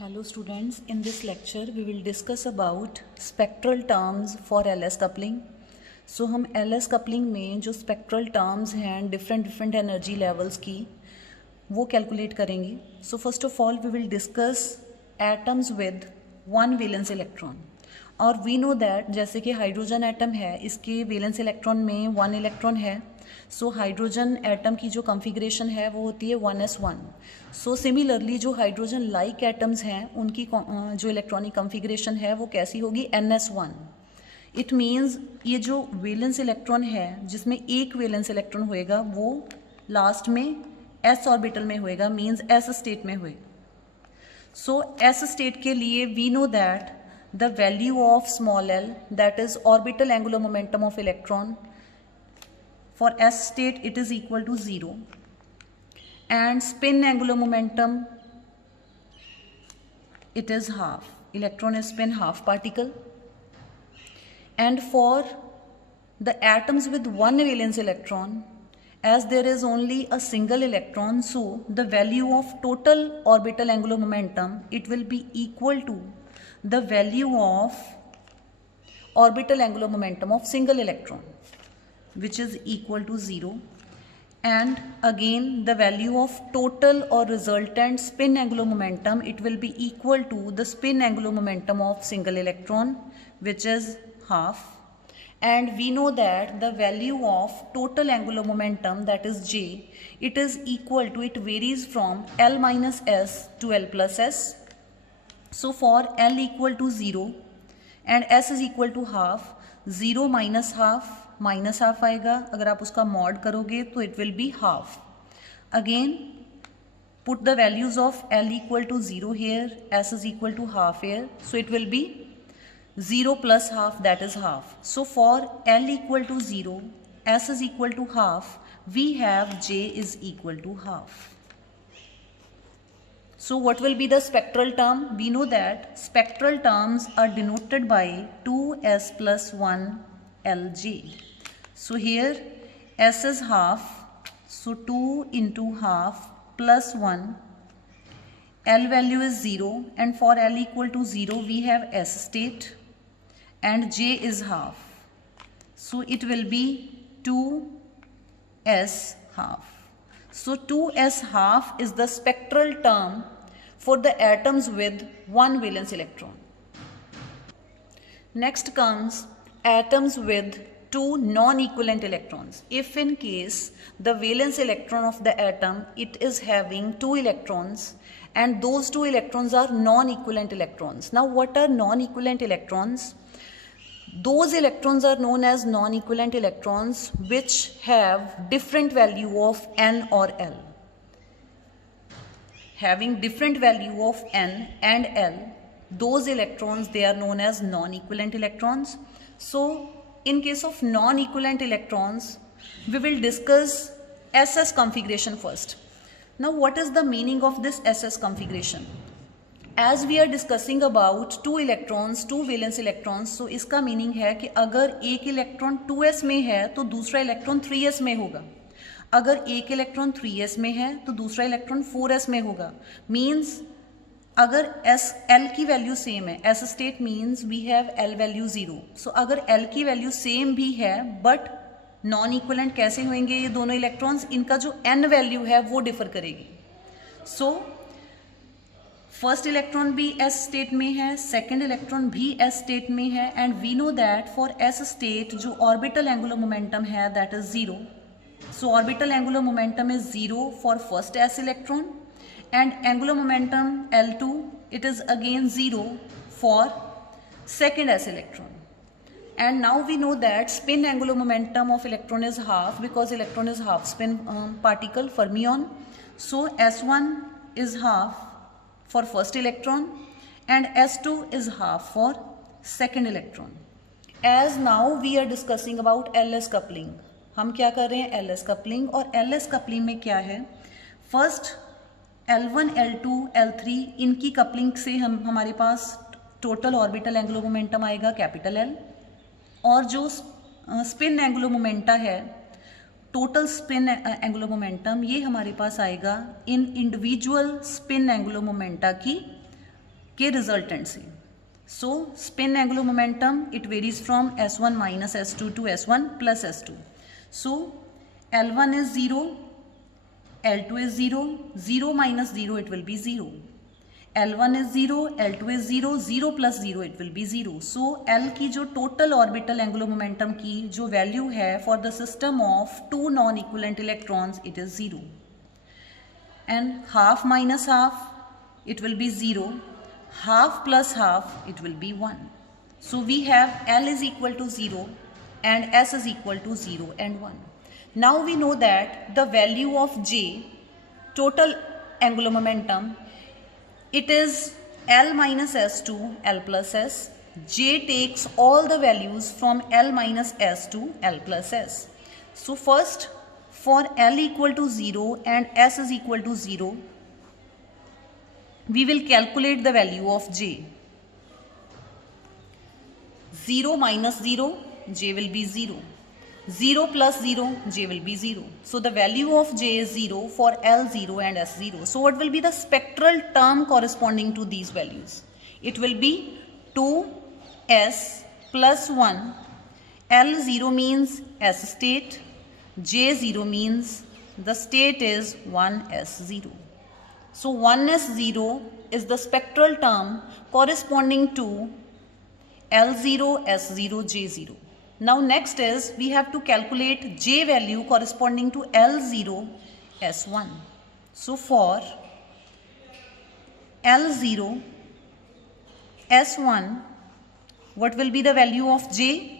Hello students, in this lecture we will discuss about spectral terms for LS coupling. So हम LS coupling में जो spectral terms हैं different energy levels की वो calculate करेंगे. So first of all we will discuss atoms with one valence electron. और we know that जैसे कि हाइड्रोजन एटम है इसके वैलेंस इलेक्ट्रॉन में 1 इलेक्ट्रॉन है. सो हाइड्रोजन एटम की जो कॉन्फ़िगरेशन है वो होती है 1s1. सो सिमिलरली जो हाइड्रोजन लाइक एटम्स हैं उनकी जो इलेक्ट्रॉनिक कॉन्फ़िगरेशन है वो कैसी होगी ns1. इट मीन्स ये जो वैलेंस इलेक्ट्रॉन है जिसमें एक वैलेंस इलेक्ट्रॉन होएगा वो लास्ट में s ऑर्बिटल में होएगा, मीन्स s स्टेट में होएगा. सो s स्टेट के लिए we know that the value of small l, that is orbital angular momentum of electron, for s state it is equal to 0, and spin angular momentum it is half. Electron is spin half particle. And for the atoms with one valence electron, as there is only a single electron, so the value of total orbital angular momentum it will be equal to the value of orbital angular momentum of single electron, which is equal to 0. And again the value of total or resultant spin angular momentum it will be equal to the spin angular momentum of single electron, which is half. And we know that the value of total angular momentum, that is J, it is equal to, it varies from L minus S to L plus S. So for L equal to 0 and S is equal to half, 0 minus half आएगा. अगर आप उसका mod करोगे तो it will be half. Again put the values of L equal to 0 here, S is equal to half here, so it will be 0 plus half, that is half. So for L equal to 0, S is equal to half, we have J is equal to half. So what will be the spectral term? We know that spectral terms are denoted by 2s plus 1 Lj. So here s is half, so 2 into half plus 1. L value is 0, and for L equal to 0 we have S state and J is half. So it will be 2s half. So 2s half is the spectral term for the atoms with one valence electron. Next comes atoms with two non-equivalent electrons. If in case the valence electron of the atom it is having two electrons and those two electrons are non-equivalent electrons. Now what are non-equivalent electrons? Those electrons are known as non-equivalent electrons which have different value of n or l. Having different value of n and l, those electrons they are known as non-equivalent electrons. So in case of non-equivalent electrons, we will discuss SS configuration first. Now what is the meaning of this SS configuration? As we are discussing about two electrons, two valence electrons, so इसका meaning है कि अगर एक electron 2s में है तो दूसरा electron 3s में होगा. अगर एक इलेक्ट्रॉन 3s में है तो दूसरा इलेक्ट्रॉन 4s में होगा. मीन्स अगर L की वैल्यू सेम है, S state means we have L value 0. So अगर L की वैल्यू सेम भी है बट नॉन इक्वलेंट कैसे होंगे ये दोनों इलेक्ट्रॉन्स, इनका जो n वैल्यू है वो डिफर करेगी. सो फर्स्ट इलेक्ट्रॉन भी S स्टेट में है, सेकेंड इलेक्ट्रॉन भी S स्टेट में है, and we know that for S state जो ऑर्बिटल एंगुलर मोमेंटम है that is 0. So orbital angular momentum is 0 for first S electron and angular momentum L2 it is again 0 for second S electron. And now we know that spin angular momentum of electron is half because electron is half spin particle fermion. So S1 is half for first electron and S2 is half for second electron. As now we are discussing about LS coupling. हम क्या कर रहे हैं LS coupling, और LS coupling में क्या है, first L1, L2, L3 इनकी कपलिंग से हमारे पास टोटल ऑर्बिटल एंगुलर मोमेंटम आएगा कैपिटल L, और जो स्पिन एंगुलर मोमेंटा है टोटल स्पिन एंगुलर मोमेंटम ये हमारे पास आएगा इन इंडिविजुअल स्पिन एंगुलर मोमेंटा की के रिजल्टेंट से. So spin angular momentum, it varies from S1 minus S2 to S1 plus S2. So L1 is 0, L2 is 0, 0 minus 0 it will be 0. L1 is 0, L2 is 0, 0 plus 0 it will be 0. So L की जो total orbital angular momentum की जो value है for the system of two non-equivalent electrons, it is 0. And half minus half, it will be 0. Half plus half, it will be 1. So we have L is equal to 0 and S is equal to 0 and 1. Now we know that the value of J, total angular momentum, it is L minus S to L plus S. J takes all the values from L minus S to L plus S. So first, for L equal to 0 and S is equal to 0, we will calculate the value of J. 0 minus 0, J will be 0. 0 plus 0, J will be 0. So the value of J is 0 for L 0 and S 0. So what will be the spectral term corresponding to these values? It will be 2S plus 1. L 0 means S state. J 0 means the state is 1S 0. So 1s0 is the spectral term corresponding to L0, S0, J0. Now next is we have to calculate J value corresponding to L0, S1. So for L0, S1, what will be the value of J?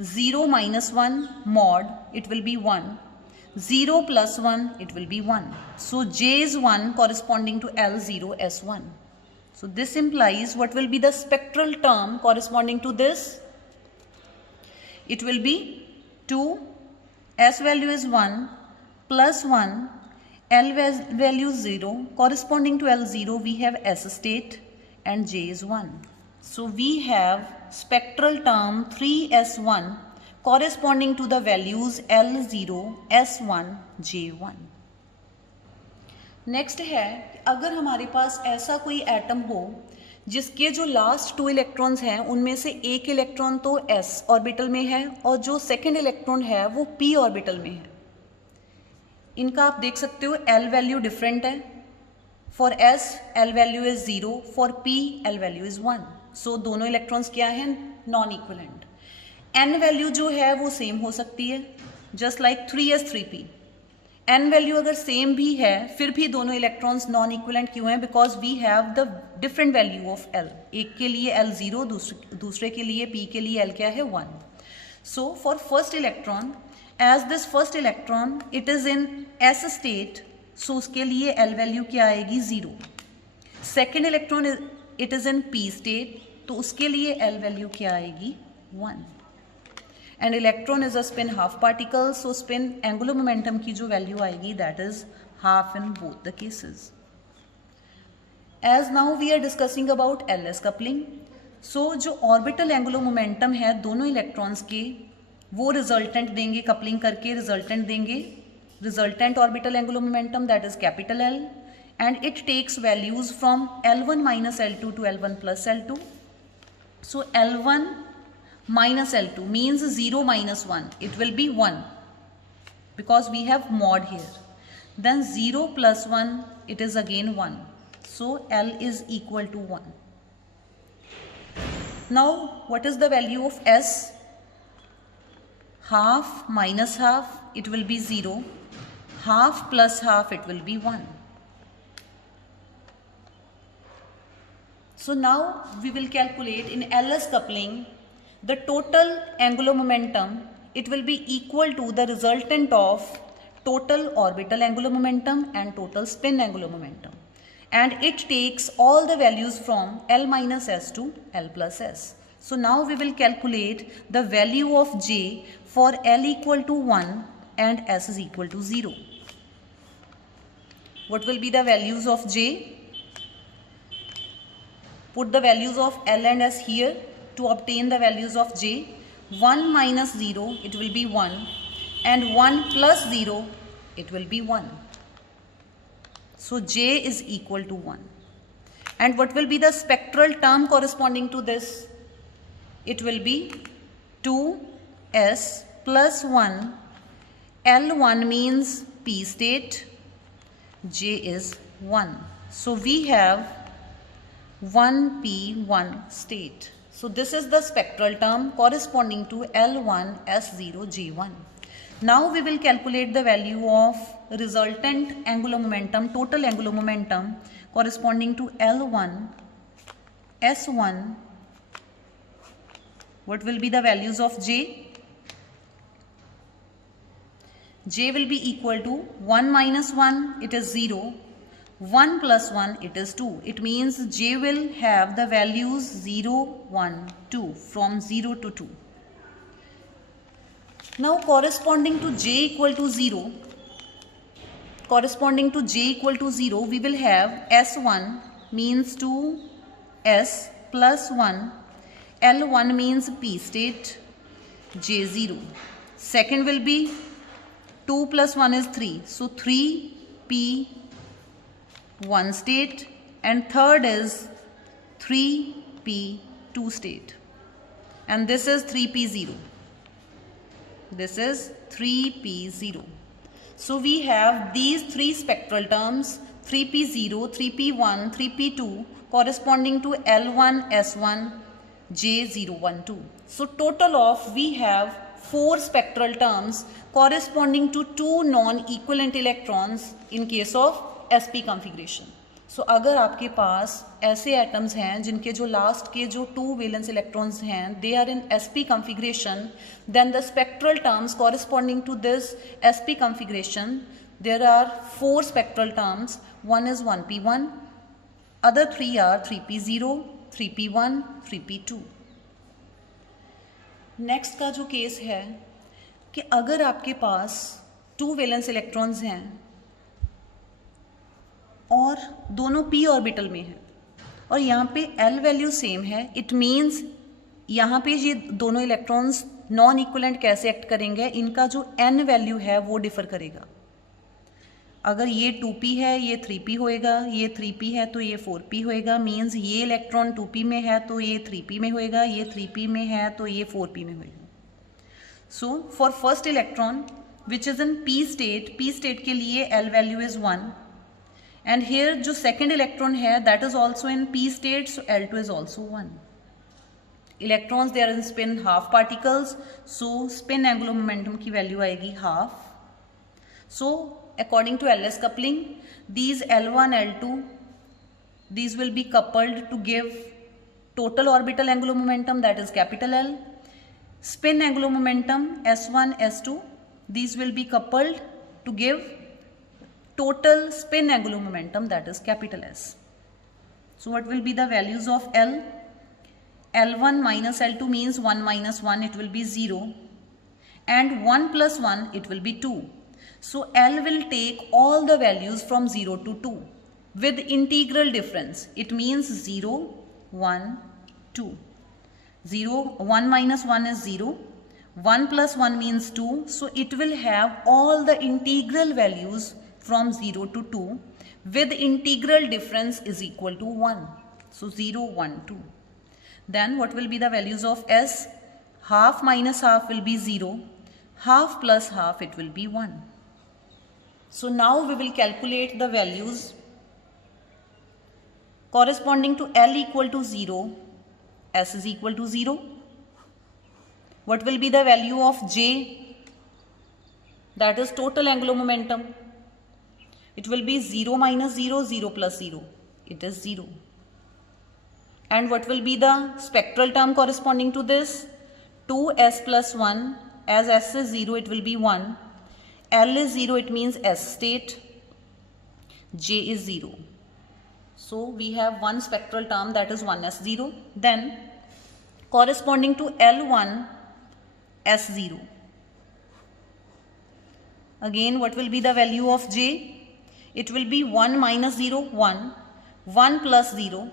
0 minus 1 mod, it will be 1. 0 plus 1, it will be 1. So J is 1 corresponding to L0, S1. So this implies what will be the spectral term corresponding to this? It will be 2, S value is 1, plus 1, L value is 0. Corresponding to L0, we have S state and J is 1. So we have spectral term 3S1 corresponding to the values L0, S1, J1. Next है अगर हमारे पास ऐसा कोई atom हो जिसके जो last 2 electrons हैं उनमें से एक इलेक्ट्रॉन तो s ऑर्बिटल में है और जो सेकेंड इलेक्ट्रॉन है वो p ऑर्बिटल में है. इनका आप देख सकते हो L वैल्यू डिफरेंट है. For s L value is 0, for p L value is 1. सो दोनों इलेक्ट्रॉन्स क्या हैं? Non equivalent. n वैल्यू जो है वो सेम हो सकती है, just like 3s 3p. n value अगर सेम भी है फिर भी दोनों इलेक्ट्रॉन्स नॉन इक्विवेलेंट क्यों हैं? Because we have the different value of l. एक के लिए l 0, दूसरे के लिए p के लिए l क्या है? 1. So for first electron, as this first electron it is in s state, so उसके लिए l वैल्यू क्या आएगी? 0. Second electron it is in p state, तो उसके लिए l वैल्यू क्या आएगी? 1. And electron is a spin half particle, so spin angular momentum की जो वैल्यू आएगी that is half in both the cases. As now we are discussing about LS coupling. सो जो orbital angular momentum है दोनों electrons के, वो resultant देंगे coupling करके. रिजल्टेंट देंगे resultant orbital angular momentum that is capital L, and it takes values from L1 minus L2 to L1 plus L2. So L1 minus L2 means 0 minus 1. It will be 1 because we have mod here. Then 0 plus 1, it is again 1. So L is equal to 1. Now what is the value of S? Half minus half, it will be 0. Half plus half, it will be 1. So now we will calculate in LS coupling the total angular momentum. It will be equal to the resultant of total orbital angular momentum and total spin angular momentum, and it takes all the values from L minus S to L plus S. So now we will calculate the value of J for L equal to 1 and S is equal to 0. What will be the values of J? Put the values of L and S here to obtain the values of J. 1 minus 0, it will be 1, and 1 plus 0, it will be 1. So J is equal to 1. And what will be the spectral term corresponding to this? It will be 2s plus 1. L1 means p state, J is 1. So we have 1p1 state. So this is the spectral term corresponding to L1 S0 J1. Now we will calculate the value of resultant angular momentum, total angular momentum corresponding to L1 S1. What will be the values of J? J will be equal to 1 minus 1, it is 0. 1 plus 1, it is 2. It means J will have the values 0, 1, 2 from 0 to 2. Now corresponding to J equal to 0, we will have S1 means 2S plus 1. L1 means P state, J0. Second will be 2 plus 1 is 3. So 3P 1 state, and third is 3p 2 state, and this is 3p0. This is 3p0. So we have these three spectral terms, 3p0, 3p1, 3p2 corresponding to L1 S1 J012. So total of we have 4 spectral terms corresponding to 2 non-equivalent electrons in case of sp configuration. So अगर आपके पास ऐसे atoms हैं जिनके जो last के जो 2 valence electrons हैं they are in sp configuration, then the spectral terms corresponding to this sp configuration, there are 4 spectral terms. One is 1p1, other 3 are 3p0, 3p1, 3p2. Next का जो case है कि अगर आपके पास 2 valence electrons हैं और दोनों p ऑर्बिटल में है और यहाँ पे L वैल्यू सेम है, इट मीन्स यहाँ पे ये दोनों इलेक्ट्रॉन्स नॉन इक्वलेंट कैसे एक्ट करेंगे, इनका जो n वैल्यू है वो डिफर करेगा. अगर ये 2p है ये 3p होएगा, ये 3p है तो ये 4p होएगा. मीन्स ये इलेक्ट्रॉन 2p में है तो ये 3p में होएगा, ये 3p में है तो ये 4p में होएगा. So for first electron which is in p state के लिए L value is 1. And here जो सेकेंड इलेक्ट्रॉन है that is also in p state, so L2 is also 1. Electrons they are in spin half particles, so spin angular momentum की value आएगी half. So according to LS coupling, these L1, L2, these will be coupled to give total orbital angular momentum, that is capital L. Spin angular momentum S1, S2, these will be coupled to give total spin angular momentum, that is capital S. So what will be the values of L? L1 minus L2 means 1 minus 1, it will be 0, and 1 plus 1, it will be 2. So L will take all the values from 0 to 2 with integral difference. It means 0, 1, 2. 0, 1 minus 1 is 0. 1 plus 1 means 2. So it will have all the integral values from 0 to 2 with integral difference is equal to 1. So 0, 1, 2. Then what will be the values of S? Half minus half will be 0. Half plus half, it will be 1. So now we will calculate the values corresponding to L equal to 0, S is equal to 0. What will be the value of J? That is total angular momentum. It will be 0 minus 0, 0 plus 0. It is 0. And what will be the spectral term corresponding to this? 2S plus 1. As S is 0, it will be 1. L is 0, it means S state. J is 0. So we have one spectral term, that is 1s0. Then corresponding to L1 S0. Again, what will be the value of J? It will be 1 minus 0, 1. 1 plus 0,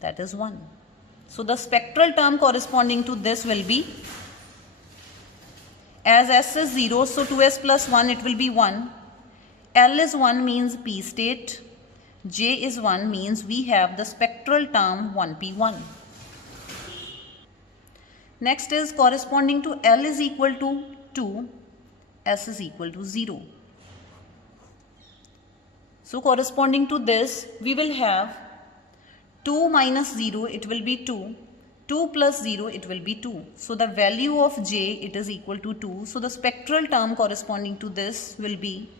that is 1. So the spectral term corresponding to this will be, as S is 0, so 2s plus 1, it will be 1. L is 1 means P state. J is 1 means we have the spectral term 1p1. Next is corresponding to L is equal to 2, S is equal to 0. So corresponding to this, we will have 2 minus 0, it will be 2. 2 plus 0, it will be 2. So the value of J, it is equal to 2. So the spectral term corresponding to this will be,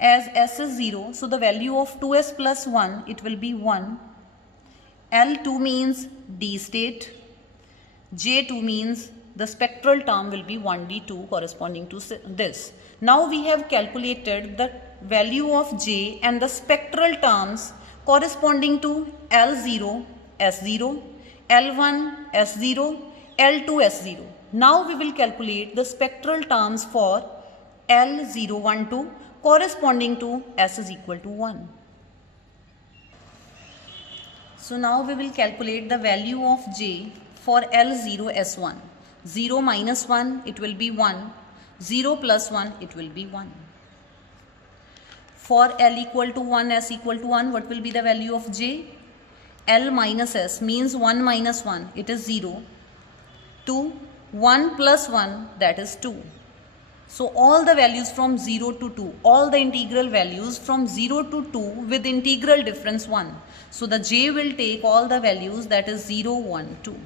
as S is 0, so the value of 2S plus 1, it will be 1. L2 means D state. J2 means the spectral term will be 1D2 corresponding to this. Now we have calculated the value of J and the spectral terms corresponding to L0, S0, L1, S0, L2, S0. Now we will calculate the spectral terms for L012 corresponding to S is equal to 1. So now we will calculate the value of J for L0S1. 0 minus 1, it will be 1. 0 plus 1, it will be 1. For L equal to 1, S equal to 1, what will be the value of J? L minus S means 1 minus 1, it is 0. 2, 1 plus 1, that is 2. So all the values from 0 to 2, all the integral values from 0 to 2 with integral difference 1. So the J will take all the values, that is 0, 1, 2.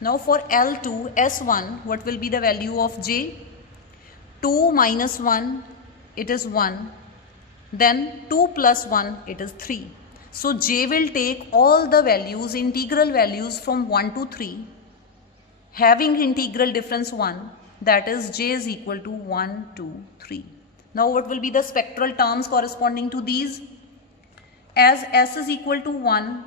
Now for L2, S1, what will be the value of J? 2 minus 1, it is 1. Then 2 plus 1, it is 3. So J will take all the values, integral values from 1 to 3, having integral difference 1, that is J is equal to 1, 2, 3. Now what will be the spectral terms corresponding to these? As S is equal to 1,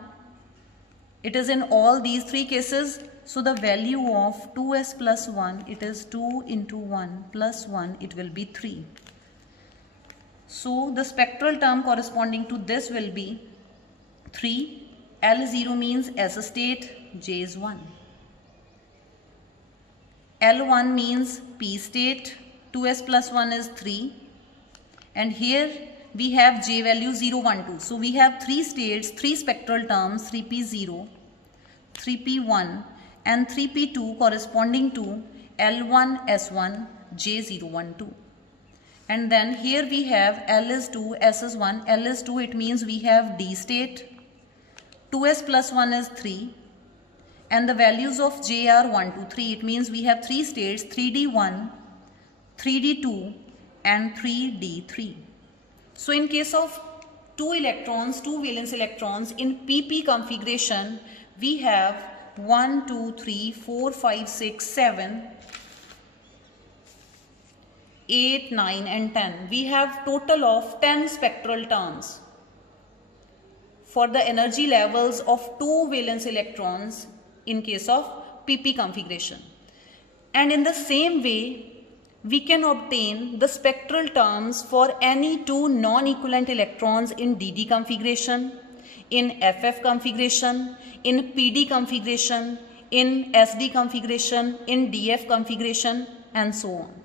it is in all these three cases. So the value of 2S plus 1, it is 2 into 1 plus 1, it will be 3. So the spectral term corresponding to this will be 3. L0 means S state, J is 1. L1 means P state, 2S plus 1 is 3. And here we have J value 0, 1, 2. So we have 3 states, 3 spectral terms, 3P0, 3P1 and 3P2 corresponding to L1, S1, J0, 1, 2. And then here we have L is 2, S is 1, L is 2, it means we have D state, 2S plus 1 is 3. And the values of J are 1, 2, 3. It means we have 3 states, 3D1, 3D2 and 3D3. So in case of 2 electrons, 2 valence electrons in PP configuration, we have 1, 2, 3, 4, 5, 6, 7, 8, 9 and 10. We have total of 10 spectral terms for the energy levels of 2 valence electrons in case of PP configuration. And in the same way, we can obtain the spectral terms for any 2 non-equivalent electrons in DD configuration, in FF configuration, in PD configuration, in SD configuration, in DF configuration and so on.